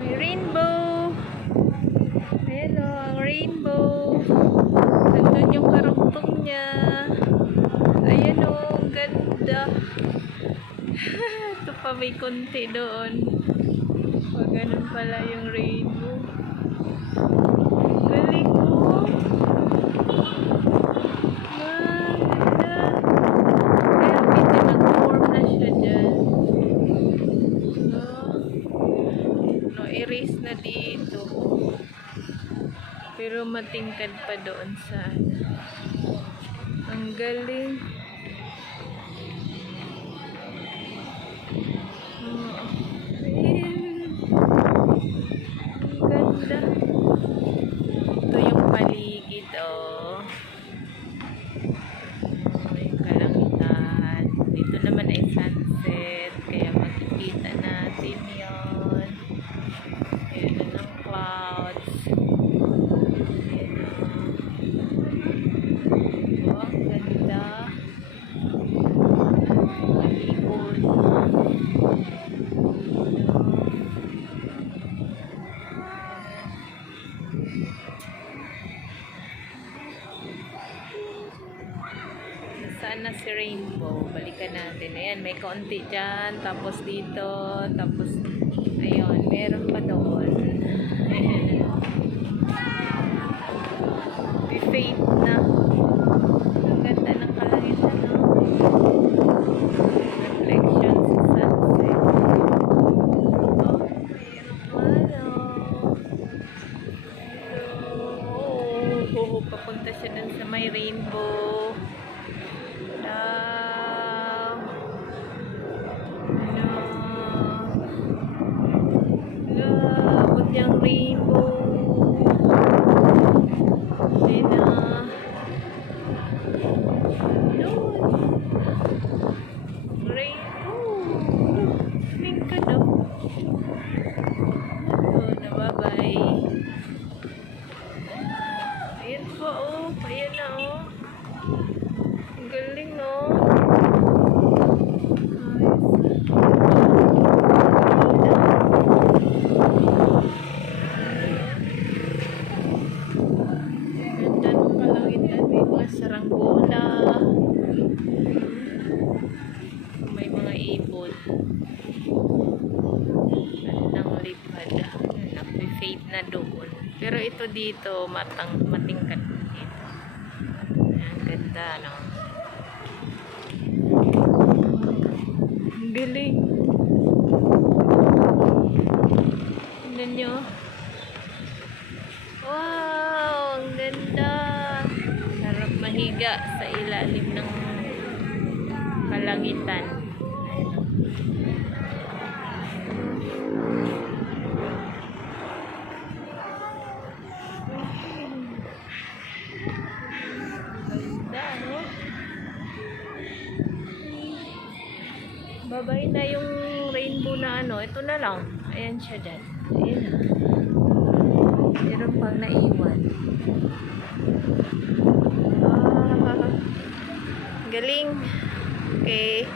May rainbow. Ayan o, ang rainbow. Nandun yung karugtong niya. Ayan o, ang ganda. Ito pa may konti doon. O, ganun pala yung rainbow. Galing mo. Maganda. Kaya pwede mag-form na siya dyan. No, erase na dito. Pero matingkad pa doon sa ang galing. Ang ganda. Ito yung paligid, oh. Yung kalangitan. Dito naman ay sunset. Kaya makikita natin yun. Ayan na ng clouds. Ayan na. Oh, ang ganda. Malibon. Saan na si rainbow? Balikan natin. Ayan, may kaunti dyan. Tapos dito. Tapos, ayun, meron pa doon. Ayan. Fade na. Ang ganda ng kalangitan, no? Reflection sa sunset. Oh, mayroon. Oh, papunta siya dun sa may rainbow. Abot yung rainbow. Ayan na. Rainbow. Galing ka daw. Oh, nababay. Ayan po, oh. Ayan na, oh. Ang galing, no? Saranggola, may mga ibon, gandang lipad, nag-fade na doon, pero ito dito matingkad dito. Ang ganda, no? Ang galing. Tignan nyo. Wow, ang ganda. Mahiga sa ilalim ng kalangitan. Ganda, no? Babay na yung rainbow na ano. Ito na lang. Ayan siya dyan. Ayan na. Meron pang naiwan. Galing. Okay.